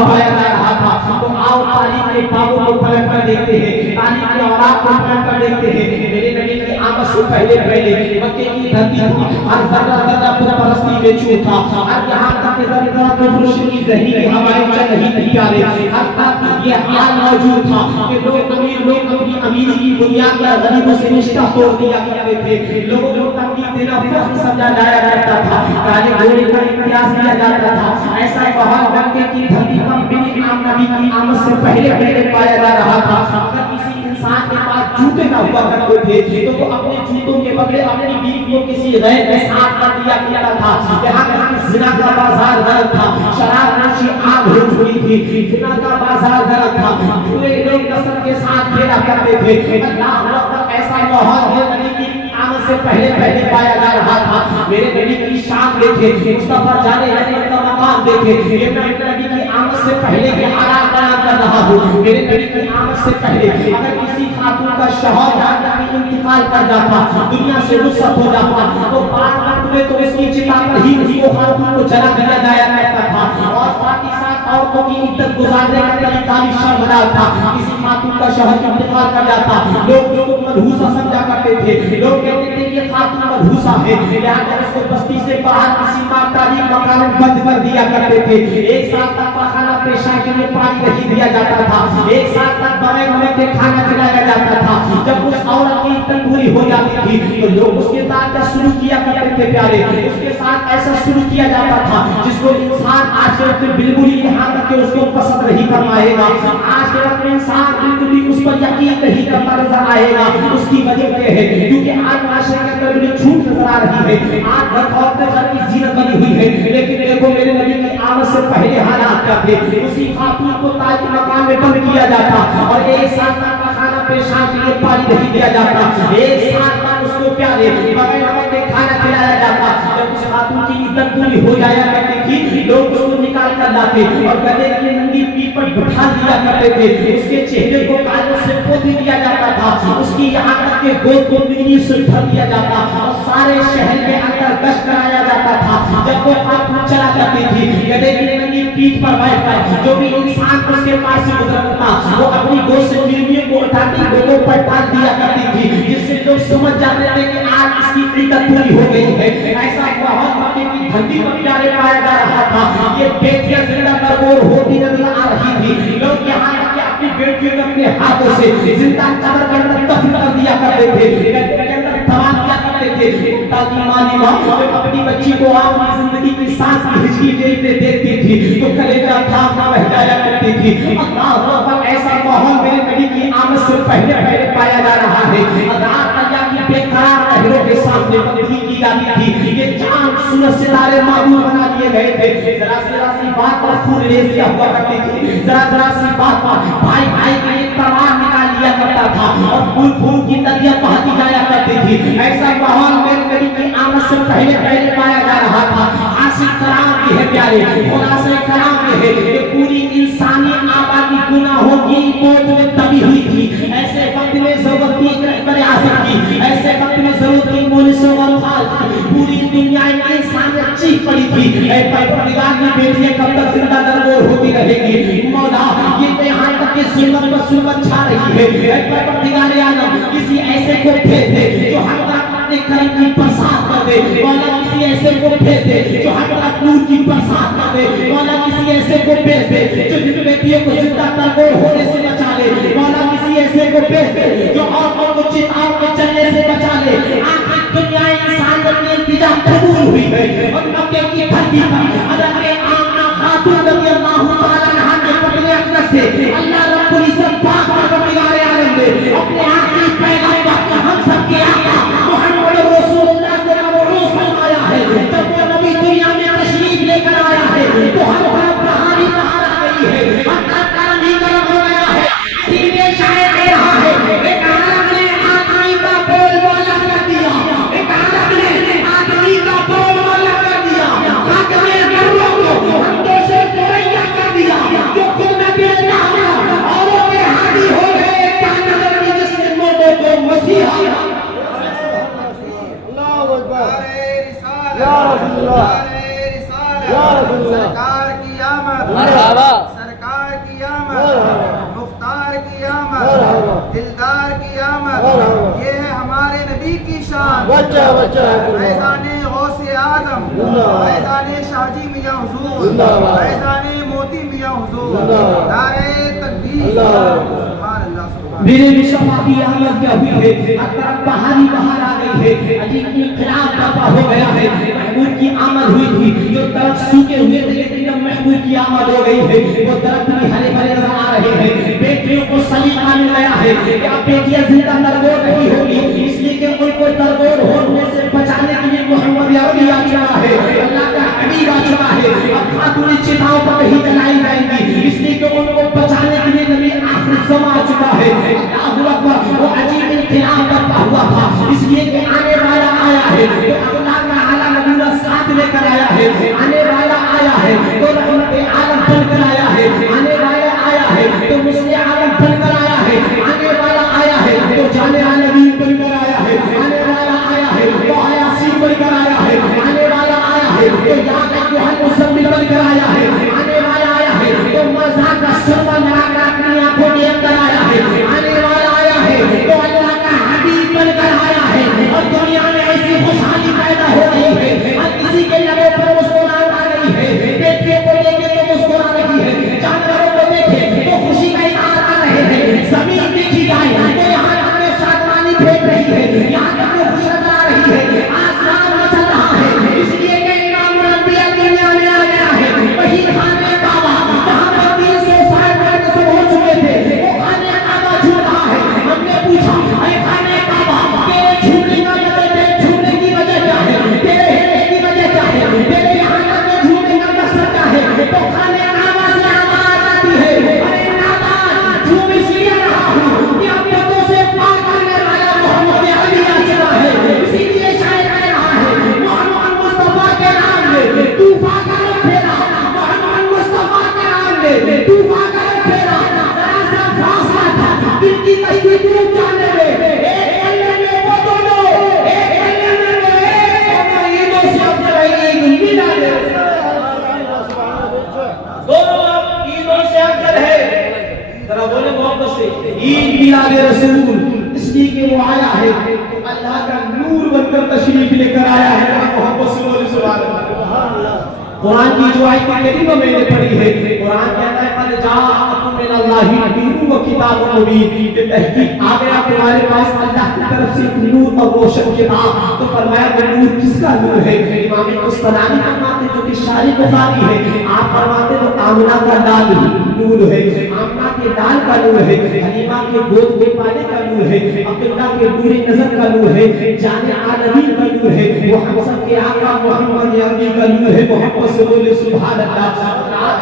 پایا جا رہا تھا. تو آؤ تعلیم کے بابوں کو پلٹ کر دیکھتے ہیں, تعلیم کے اوراق کو پلٹ کر دیکھتے ہیں. میرے نبی کی آمد سے پہلے مکے کی دھرتی تھی, ہر ذرہ ذرہ بت پرستی میں چور تھا, ہر یہاں تک کہ ذرہ کفر شرکی زہریلی ہوائیں چل رہی تھی پیارے, ہر تک یہ حال موجود تھا کہ لوگ اپنی امیری کی بنیاد پر غریبوں سے رشتہ توڑ دیا کرتے تھے. لوگوں کو تکلیف دینا فخر سمجھا جایا کرتا تھا, کالے گھوڑے کا امتیاز دیا جاتا تھا. ایسا بہت مکے کی دھرتی پر بن عام نبی کی آمد سے پہلے پایا جا رہا تھا. اگر کسی انسان کے پاس جوتے نہ ہوا کرتے تھے تو وہ اپنے جوتوں کے بدلے اپنی بیوی کو کسی غیر کے ساتھ کر دیا کرتا تھا. یہاں تک کہ زنا کا بازار گرم تھا, شراب نوشی عام ہو چکی تھی, زنا کا بازار گرم تھا, جوئے لوگ نسل کے ساتھ کھیلا کرتے تھے. اللہ اکبر, ایسا ماحول ہے نبی کی آمد سے پہلے پایا جا رہا تھا. میرے نبی کی شان دیکھے, مصطفیٰ جانے حضرت کا مقام دیکھے. یہ میں نبی کی آمد سے پہلے کے حالات بیان کر رہا ہوں. میرے نبی کی آمد سے پہلے اگر کسی خاتون کا شوہر انتقال کر جاتا, دنیا سے رخصت ہو جاتا, تو بعد وقت میں تو اس کی چتا پر ہی اس کو خاتون کو جلا دیا جایا کرتا تھا, اور ساتھ ہی ساتھ عورتوں کی عدت گزارنے کا طریقہ بھی شرمناک تھا. کسی خاتون کا شوہر انتقال کر جاتا, لوگ اس کو منحوسہ سمجھا کرتے تھے. لوگ کہتے تھے کہ خاتون منحوسہ ہے, لہذا اس کو بستی سے باہر کسی ماکاری مکان میں بند کر دیا کرتے تھے. ایک سال تک پاخانہ پیشاب کے لیے پانی نہیں دیا جاتا تھا, ایک سال تک بغیر منہ کے کھانا کھلایا جاتا تھا. جب اس عورت کی عدت پوری ہو جاتی تھی تو لوگ اس کے ساتھ کیا سلوک کیا کرتے تھے پیارے, اس کے ساتھ ایسا سلوک کیا جاتا تھا جس کو انسان آج کے وقت بالکل ہی یہاں تک کہ اس کو پسند نہیں فرمائے گا. آج کے وقت میں انسان بالکل بھی اس پر یقین نہیں کرتا نظر آئے گا. اس کی وجہ یہ ہے کیونکہ آج معاشرے کے اندر مجھے جھوٹ نظر آ رہی ہے. آج گھر عورتیں گھر کی زینت بنی ہوئی ہے, لیکن دیکھو میرے نبی کی آمد سے پہلے حالات کیا تھے. اسی خاتون کو تاج مقام میں بند کیا جاتا, اور ایک سال تک کھانا پیشاب کے لیے پانی نہیں دیا جاتا, ایک سال تک اس کو پیارے بغیر وقت کے کھانا کھلایا جاتا. جب اس خاتون کی عدت پوری ہو جایا کرتی تھی, لوگ اس کو نکال کر لاتے اور گدھے کی ننگی پیٹھ پر بٹھا دیا کرتے تھے. اس کے چہرے کو کالوں سے پوت دیا جاتا تھا, اس کی یہاں تک کہ گود کو مینی سے بھر دیا جاتا, اور سارے شہر کے اندر گشت کرایا جاتا تھا. جب وہ خاتون چلا کرتی تھی گدھے کی ننگی پیٹھ پر بیٹھ کر, جو بھی انسان اس کے پاس سے گزرتا وہ اپنی گود سے میریوں کو اٹھاتی لوگوں پر ڈال دیا کرتی تھی, جس سے لوگ سمجھ جاتے تھے کہ آج اس کی عدت پوری ہو گئی ہے. ایسا بہت مکے کی دھرتی پر پیارے پایا جا رہا تھا. یہ بیٹیاں زندہ قبر ہوتی نظر آ رہی تھی. لوگ یہاں تک کہ اپنی بیٹیوں کو اپنے ہاتھوں سے زندہ قبر کے اندر دفن کر دیا کرتے تھے, کے اندر دفن کیا کرتے تھے. تاکہ مالی ماں اپنی بچی کو عام زندگی کی سانس ہچکی دیتے دیکھتی تھی تو کلیجہ تھام نہ بہ جایا کرتی تھی. اللہ اکبر, ایسا ماحول میرے نبی کی آمد سے پہلے پایا جا رہا ہے. رات اللہ کی بے قرار لہروں کے سامنے بندی کی جاتی تھی. یہ چاند سورج ستارے معبود بنا دیے گئے تھے. ذرا سی بات پر خون ریزیاں ہوا کرتی تھی, ذرا سی بات پر بھائی کے لیے تلوار نکال لیا کرتا تھا, اور خون کی ندیاں بہتی جایا کرتی تھی. ایسا ماحول میرے نبی کی آمد سے پہلے پایا جا رہا تھا. حاصل کرام یہ ہے پیارے, خلاصہ کرام یہ ہے کہ پوری انسانی آبادی گناہوں کی موت میں دبی ہوئی تھی. ایسے وقت میں ضرورت تھی رہبر اعظم کی, ایسے وقت میں ضرورت تھی مونس و امثال کی. پوری دنیا انسانیت چیخ پڑی تھی, اے پروردگار کی بیٹیاں کب تک زندہ درگور ہوتی رہے گی. مولا یہ یہاں تک کہ ظلمت پر ظلمت چھا رہی ہے. اے پروردگار عالم, کسی ایسے کو بھیج دے جو ہر طرف اپنے کرم کی برسات کر دے. مولا کسی ایسے کو بھیج دے جو ہر طرف نور کی برسات کر دے. مولا کسی ایسے کو بھیج دے جو جن بیٹیوں کو زندہ درگور ہونے سے بچا لے. مولا کسی ایسے کو بھیج دے جو عورتوں کو چتاؤں کے چلنے سے بچا لے. آخر دنیا انسانیت کی التجا قبول ہوئی ہے, اور مکے کی دھرتی پر حضرت آمنہ خاتون رضی اللہ تعالیٰ عنہا کے قبل اقدس سے اللہ رب العزت پاک پروردگار عالم نے اپنے آخری پیغمبر ہم سب کے آقا محمد رسول اللہ کو مبعوث فرمایا ہے. جب وہ نبی دنیا میں تشریف لے کر آیا ہے تو ہر طرف بہاری بہار آ گئی ہے, ہر طرف کام ہی گرم ہو گیا ہے. اسی لیے شاعر کہہ رہا ہے, ایک عالم نے آدمی کا بول بالا کر دیا, ایک عالم نے آدمی کا بول بالا کر دیا. خاک میں گروہوں کو مختار کی آمد، دلدار کی آمد، یہ ہے ہمارے نبی کی شان. فیضان غوث اعظم، فیضان شاہ جی میاں حضور، فیضان موتی میاں حضور، نعرہ تکبیر. سبحان اللہ سبحان. میرے مصطفیٰ کی آمد کیا ہوئی ہے؟ اکرم بہاری باہر آ گئی ہے، عجیب انقلاب برپا ہو گیا ہے. محمود کی آمد ہوئی تھی، جو درخت سوکھے ہوئے تھے لیکن جب محمود کی آمد ہو گئی ہے وہ درخت بھی ہرے بھرے نظر آ رہے ہیں. بیٹیوں کو سلیقہ مل گیا ہے کہ اب بیٹیاں زندہ درگور نہیں ہوگی، اس لیے کہ ان کو درگور ہونے سے بچانے کے لیے محمد عربی آ چکا ہے، اللہ کا حبیب آ چکا ہے. اب خاتون چتاؤں پر نہیں جلائی جائیں گی، اس لیے کہ ان کو بچانے کے لیے نبی آخر زمان آ چکا ہے. اللہ اکبر. وہ عجیب انقلاب برپا ہوا تھا اس لیے کہ آنے والا آیا ہے تو اللہ کا اعلیٰ نمونہ ساتھ لے کر آیا ہے. آنے والا آیا ہے تو رحمت عالم بن کر آیا ہے. آنے والا آیا ہے تو مسلم عالم بن کر آیا ہے. آنے والا آیا ہے تو جانے عالمین بن کر آیا ہے. آنے والا آیا ہے تو آیاسین بن کر آیا ہے. آنے والا آیا ہے تو یاد ایوہ المزمل بن کر آیا ہے. آنے والا آیا ہے تو مزاق کا سرما لگا کر اپنی آنکھوں کے اندر آیا ہے. آنے والا آیا ہے تو اللہ کا حبیب بن کر آیا ہے. اور دنیا میں ایسی خوشحالی پیدا ہو رہی ہے، ہر کسی کے لبوں پر مسکراہٹ آ رہی ہے. بیٹے کو لے کے تو مسکرا رہی ہے، جانوروں کو دیکھے تو خوشی کا اظہار آ رہے ہیں. زمین دیکھی جائے تو یہاں ہمیں شادمانی پھینک رہی ہے، یہاں تک وہ خوش نظر آ رہی ہے. آسمان میں چل رہا ہے اس لیے کہ امام الانبیاء دنیا میں آ گیا ہے. وہی خانے کعبہ جہاں پر 360 برس ہو چکے تھے وہ خانے کعبہ جھوم رہا ہے. ہم نے پوچھا اے خانے کعبہ تیرے جھومنے کا جھومنے کی وجہ کیا ہے؟ تیرے ہلنے کی وجہ کیا ہے؟ تیرے یہاں تک میں جھومنے کا مقصد کیا ہے؟ تو خانے کعبہ سے آواز آتی ہے ارے نادان جھوم اس لیے رہا ہوں کہ اب پتوں سے پاک کرنے والا محمد علی آ چکا ہے. اسی لیے شاعر کہہ رہا ہے محمد مصطفیٰ کے نام لے طوفان کا رخ پھیرا. محمد مصطفیٰ کے نام لے طوفان کا رخ پھیرا. ذرا سا فاصلہ تھا دل کی کشتی ڈوب جانے میں. ایک کلے میں وہ دونوں، ایک کلے میں وہ ایک، اور عیدوں سے افضل ہے عید میلاد دونوں عیدوں سے افضل ہے. ذرا بولے محبت سے عید میلاد رسول، اس لیے کہ وہ آیا ہے تو اللہ کا نور بن کر تشریف لے کر آیا ہے. محبت سے بولے سبحان اللہ. قرآن کی جو آیت کریمہ میں نے پڑھی ہے، قرآن کہتا ہے قد جاءکم من اللہ نور و کتاب مبین، کہ تحقیق آ گیا تمہارے پاس اللہ کی طرف سے نور اور روشن کتاب. تو فرمایا وہ نور کس کا نور ہے؟ امام قسطلانی فرماتے جو کہ شارح بخاری ہے، آپ فرماتے وہ آمنہ کا لال نور ہے، آمنہ کے لال کا نور ہے، حلیمہ کے گود میں پانے کا نور ہے، عبداللہ کے نور نظر کا نور ہے، جان عالمین کا نور ہے، وہ ہم سب کے آقا محمد عربی کا نور ہے. محمد سے بولے سبحان اللہ.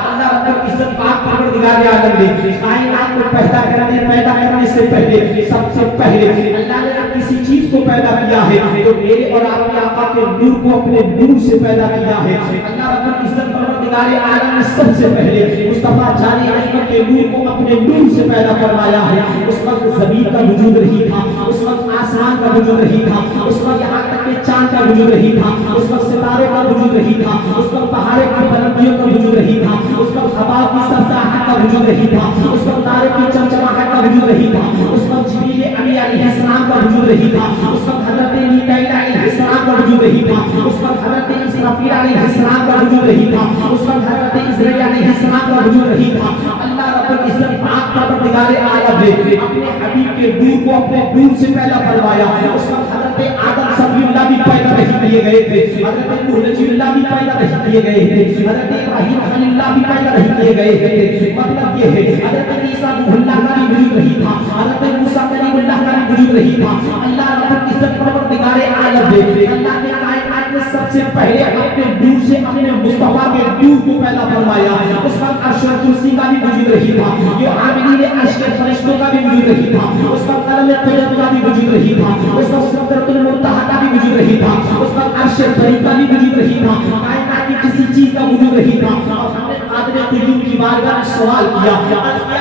اللہ رب العزت پاک پروردگار عالم نے کائنات کو پیدا کرنے سے پہلے سب سے پہلے اللہ نے کسی چیز کو پیدا کیا ہے تو میرے اور آپ کے آقا کے نور کو اپنے نور سے پیدا کیا ہے. اللہ رب العزت پروردگار عالم نے سب سے پہلے مصطفیٰ جان احمد کے نور کو اپنے نور سے پیدا فرمایا ہے. اس وقت زمین کا وجود نہیں تھا، اس وقت آسمان کا وجود نہیں تھا، اس وقت یہاں تک کہ چاند کا وجود نہیں تھا، اس وقت ستاروں کا وجود نہیں تھا، اس وقت پہاڑوں کی بلندیوں کا وجود نہیں تھا، اس وقت ہوا کی سرسراہٹ کا وجود نہیں تھا، اس وقت تاروں کی چمچماہٹ کا وجود نہیں تھا، اس وقت جبریل امین علیہ السلام کا وجود نہیں تھا، اس وقت حضرت میکائیل علیہ السلام کا وجود نہیں تھا، اس وقت حضرت اسرافیل علیہ السلام کا وجود نہیں تھا، اس وقت حضرت عزرائیل علیہ السلام کا وجود نہیں تھا. اللہ رب العزت پاک پروردگار عالم نے اپنے حبیب کے نور کو اپنے نور سے پیدا فرمایا. اس وقت حضرت آدم صفی اللہ بھی پیدا نہیں کیے گئے تھے، حضرت نوح نجی اللہ بھی پیدا نہیں کیے گئے تھے، حضرت ابراہیم خلیل اللہ بھی پیدا نہیں کیے گئے تھے. مطلب یہ ہے حضرت عیسیٰ روح اللہ کا بھی وجود نہیں تھا، حضرت موسیٰ کلیم اللہ کا بھی وجود نہیں تھا. اللہ رب العزت پروردگار عالم نے اللہ نے کائنات میں سب سے پہلے اپنے نور سے اپنے مصطفیٰ کے نور کو پیدا فرمایا. اس وقت عرش و کرسی کا بھی وجود نہیں تھا، یہ عاملین عرش کے فرشتوں کا بھی وجود نہیں تھا، اس وقت قلم قدرت کا بھی وجود نہیں تھا، اس وقت سدرۃ المنتہی کا بھی وجود نہیں تھا، اس وقت عرش بری کا بھی وجود نہیں تھا، کائنات کی کسی چیز کا وجود نہیں تھا. اور ہم نے قادر قیوم کی بارگاہ میں سوال کیا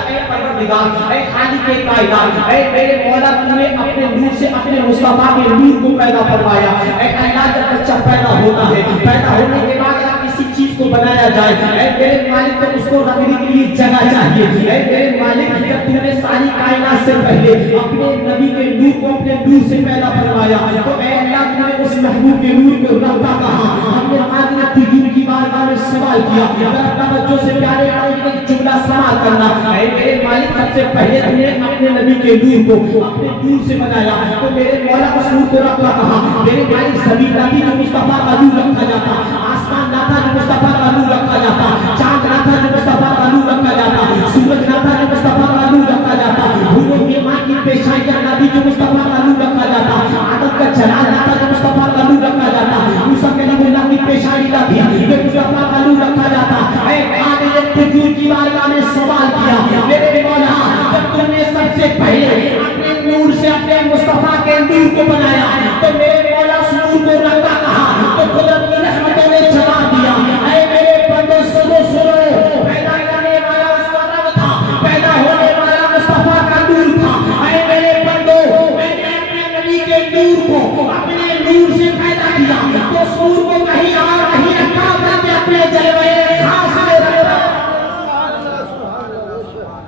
اے پروردگار، اے خالق کائنات، اے میرے مولا تو نے اپنے نور سے اپنے مصطفیٰ کے نور کو پیدا فرمایا. اے اللہ جب بچہ پیدا ہوتا ہے، پیدا ہونے کے بعد کسی چیز کو بنایا جائے. اے میرے مالک تو اس کو رکھنے کے لیے جگہ چاہیے. اے میرے مالک جب تم نے ساری کائنات سے پہلے اپنے نبی کے نور کو اپنے نور سے پیدا فرمایا تو اے اللہ تم نے اس محبوب کے نور کو رکھا کہاں. ہم نے قادر تجور کی بارگاہ میں سوال کیا, ذرا توجہ سے پیارے آئے ایک جملہ سوال کرنا. اے میرے مالک سب سے پہلے تم نے اپنے نبی کے نور کو اپنے نور سے بنایا تو میرے مولا اس نور کو رکھا کہاں. میرے مالک زمین نہ تھی جو مصطفیٰ کا نور رکھا جاتا, آسمان نہ تھا جو مصطفیٰ کا نور رکھا جاتا, چاند نہ تھا جو مصطفیٰ کا نور رکھا جاتا, سورج نہ تھا جو مصطفیٰ کا نور رکھا جاتا, حوروں کی ماں کی پیشانیاں نہ تھی جو مصطفیٰ کا نور رکھا جاتا, آدم کا جلال نہ تھا جو مصطفیٰ کا نور رکھا جاتا, موسیٰ کلیم اللہ کی پیشانی نہ تھی جو مصطفیٰ کا نور رکھا جاتا. اے قادر تجور کی بارگاہ میں سوال کیا میرے مولا جب تم نے سب سے پہلے اپنے نور سے اپنے مصطفیٰ کے نور کو بنایا تو میرے مولا اس نور کو رکھا کہاں. تو قدرت کی رحمتوں نے جواب دیا اے میرے بندے سنو سنو, پیدا کرنے والا اس کا رب تھا, پیدا ہونے والا مصطفیٰ کا نور تھا. اے میرے بندو میں نے اپنے نبی کے نور کو اپنے نور سے پیدا کیا تو اس نور کو کہیں اور نہیں رکھا بلکہ اپنے جلوے خاص میں رکھا,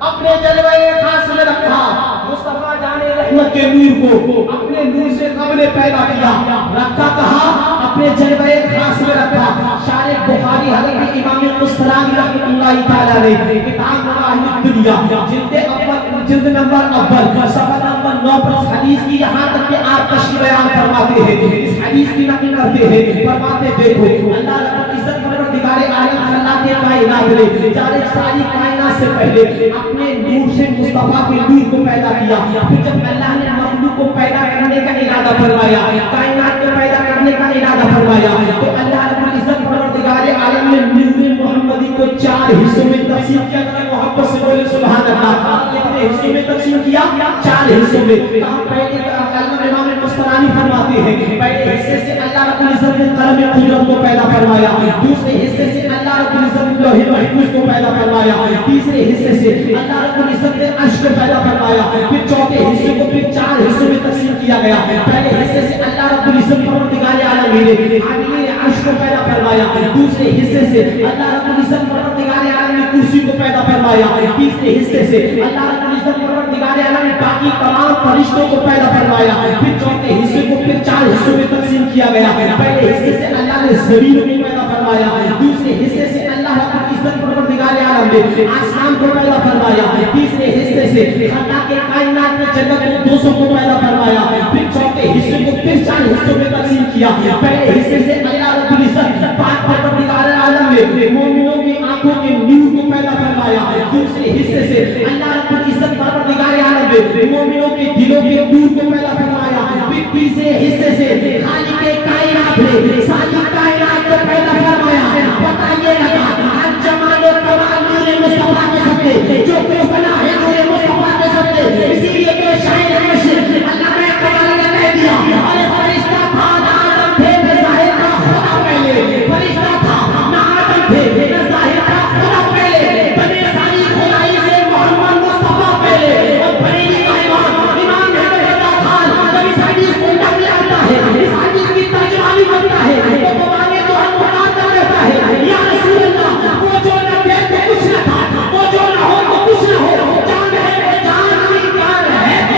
اپنے جلوے خاص میں رکھا. مصطفیٰ جانے رحمت کے نور کو اپنے نور سے قبل پیدا کیا, رکھا کہاں اپنے جلوے خاص میں رکھا. شارح بخاری حضرت امام قسطلانی رحمۃ اللہ تعالی نے کتاب مواہب الدنیا جلد نمبر اول صفحہ نمبر 9 پر اس حدیث کی یہاں تک کہ آپ تشریح بیان فرماتے ہیں, اس حدیث کی نقل کرتے ہیں, فرماتے دیکھو اللہ رب العزت پروردگار عالم اللہ کے کائنات نے جارے ساری کائنات سے پہلے اپنے نور سے مصطفیٰ کے نور کو پیدا کیا. پھر جب اللہ نے مخلوق کو پیدا کرنے کا ارادہ فرمایا, کائنات کو پیدا کرنے کا ارادہ فرمایا تو اللہ رب العزت پروردگار عالم نے نور محمدی کو 4 حصوں میں تقسیم کیا. محبت سے بولے سبحان اللہ. کتنے حصوں میں تقسیم کیا؟ 4 حصوں میں. پہلے امام قسطلانی فرماتے ہیں پہلے حصے سے اللہ رب العزت نے قلم قدرت کو پیدا فرمایا, دوسرے حصے سے اللہ رب العزت نے لوح محفوظ کو پیدا فرمایا, تیسرے حصے سے اللہ رب العزت نے عرش کو پیدا فرمایا, پھر چوتھے حصے کو پھر 4 حصوں میں تقسیم کیا گیا. پہلے حصے سے اللہ رب العزت پروردگار عالم نے حامل عرش کو پیدا فرمایا, دوسرے حصے سے اللہ رب العزت پروردگار عالم نے کرسی کو پیدا فرمایا, تیسرے حصے سے اللہ رب العزت پروردگار عالم نے باقی تمام فرشتوں کو پیدا فرمایا, پھر چوتھے حصے کو پھر 4 حصوں میں تقسیم کیا گیا. پہلے حصے سے اللہ نے زمین کو پیدا فرمایا, دوسرے حصے سے اللہ رب العزت پروردگار عالم نے آسمان کو پیدا فرمایا, تیسرے حصے سے اللہ کے کائنات میں جنت کو 200 کو پیدا فرمایا, پھر چوتھے حصے کو پھر 4 حصوں میں تقسیم کیا. پہلے حصے سے اللہ رب العزت پاک پروردگار عالم نے مومنوں کی آنکھوں کے نور کو پیدا فرمایا, دوسرے حصے سے اللہ رب العزت پروردگار عالم نے مومنوں کے دلوں کے نور کو پیدا فرمایا, پھر تیسرے حصے سے خالق کائنات نے ساری کائنات کو پیدا فرمایا. پتہ یہ لگا ہر جمال و کمال نور مصطفیٰ کے سبتے جو کچھ بنا ہے نور مصطفیٰ کے سبتے. اسی لیے کہ شاعر مشرق اللہ نے کمال نے کہہ دیا ارے فرشتہ تھا نہ آدم تھے نہ ظاہر تھا خدا پہلے, فرشتہ تھا نہ آدم تھے نہ ظاہر تھا خدا پہلے, بنے ساری خدائی سے محمد مصطفیٰ پہلے. اور بریلی کا امام ہے رضا خان جب اس حدیث کو نقل کرتا ہے, اس حدیث کی ترجمانی کرتا ہے تو بمانے تو ہم بناتا رہتا ہے یا رسول اللہ وہ جو نہ تھے تو کچھ نہ تھا, وہ جو نہ ہو تو کچھ نہ ہو, جان ہے وہ جان کی جان ہے.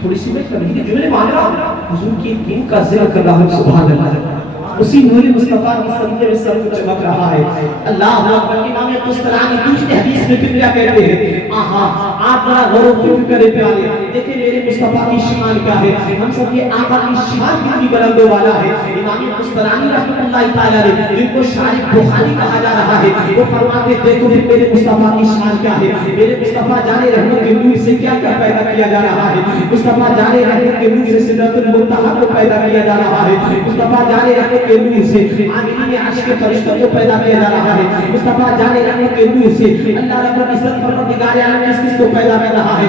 تھوڑی سی میں کبھی کی جو نے مانگا حضور کی دین کا ذکر کر رہا ہوں سبحان اللہ, اسی نور مصطفیٰ کی صدقے میں سب کچھ چمک رہا ہے. اللہ اکبر. امام قسطلانی دوسری حدیث میں کیا کہتے ہیں, آہا آپ ذرا غور و فکر کریں پیارے, دیکھیں میرے مصطفیٰ کی شان کیا ہے, ہم سب کے آقا کی شان کتنی بلند و بالا ہے. امام قسطلانی رحمۃ اللہ تعالی علیہ جن کو شارح بخاری کہا جا رہا ہے وہ فرماتے دیکھو پھر میرے مصطفیٰ کی شان کیا ہے. میرے مصطفیٰ جانے رحمت کے نور سے کیا کیا پیدا کیا جا رہا ہے. مصطفیٰ جانے رحمت کے نور سے سدرۃ المنتہا کو پیدا کیا جا رہا ہے. مصطفیٰ جانے رحمت کے نور سے عاملین عرش کے فرشتوں کو پیدا کیا جا رہا ہے. مصطفیٰ جانے رحمت کے نور سے اللہ رب العزت پروردگار عالم اس کو پیدا کر رہا ہے.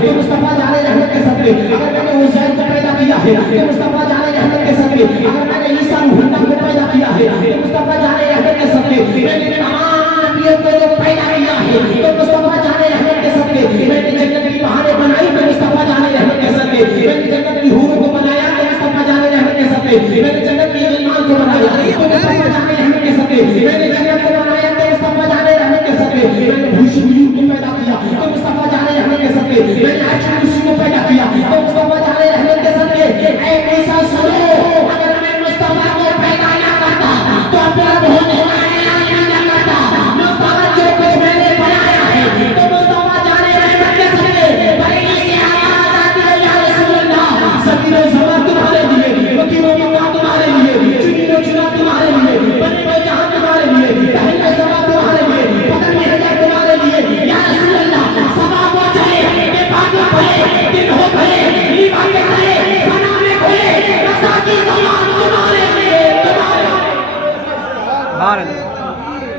تو مصطفیٰ جان رحمت کے صدقے اگر میں نے حسین کو پیدا کیا ہے تو مصطفیٰ جان رحمت کے صدقے اگر میں نے عیسیٰ روح اللہ کو پیدا کیا ہے تو مصطفیٰ جان رحمت کے صدقے میں نے تمام نبیوں کو جو پیدا کیا ہے تو مصطفیٰ جان رحمت کے صدقے میں نے جنت کی بہاریں بنائی تو مصطفیٰ جان رحمت کے صدقے میں نے جنت کی حور کو بنایا تو مصطفیٰ جان رحمت کے صدقے میں نے جنت کی ایمان کو بنایا تو مصطفیٰ جان رحمت کے صدقے میں نے جنت کو بنایا تو مصطفیٰ جان رحمت کے صدقے میں نے خوشبو کو پیدا کیا تو مصطفیٰ جان رحمت کے صدقے میں نے عرش کرسی کو پیدا کیا تو مصطفیٰ جان رحمت کے صدقے اے ایسا سنو اگر میں مصطفیٰ کو پیدا نہ کرتا تو اپنا ہونے والا نہ کرتا مصطفیٰ جو کچھ میں نے بنایا ہے تو مصطفیٰ جان رحمت کے صدقے بڑی سے آواز آتی ہے یا رسول اللہ سبیل الزمان تمہارے لیے وکیل و مقام تمہارے لیے چنی و چنا تمہارے لیے بنے ہوئے جہاں تمہارے لیے پہل میں سبا تمہارے لیے پتن میں ہجا تمہارے لیے یا رسول اللہ سبا کو چلے بے باقی بھلے دن ہو بھلے نیبا کے بھلے خانہ میں کھلے رضا کی زمان تمہارے لیے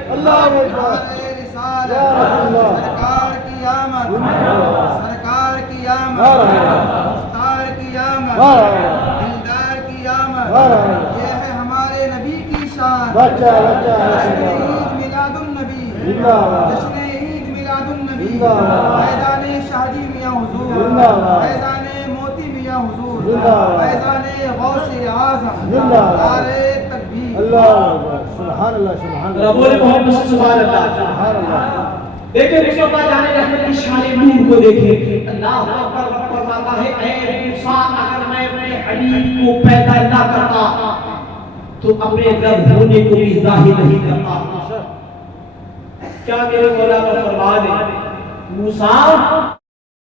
اللہ سرکار کی آمد سرکار کی آمد مختار کی آمد دلدار کی آمد یہ ہے ہمارے نبی کی شان جشن عید میلاد النبی جشن عید میلاد النبی فیضان شاہجی میاں حضور فیضان موتی میاں حضور فیضان غوث اعظم نعرہ تکبیر سبحان اللہ سبحان رب محمد سبحان اللہ دیکھیں مصطفیٰ جان رحمت کی شان نور کو دیکھیں اللہ اکبر فرماتا ہے اے موسیٰ اگر میں اپنے حبیب کو پیدا نہ کرتا تو اپنے رب ہونے کو بھی ظاہر نہیں کرتا کیا میرے مولا کا فرمان ہے موسیٰ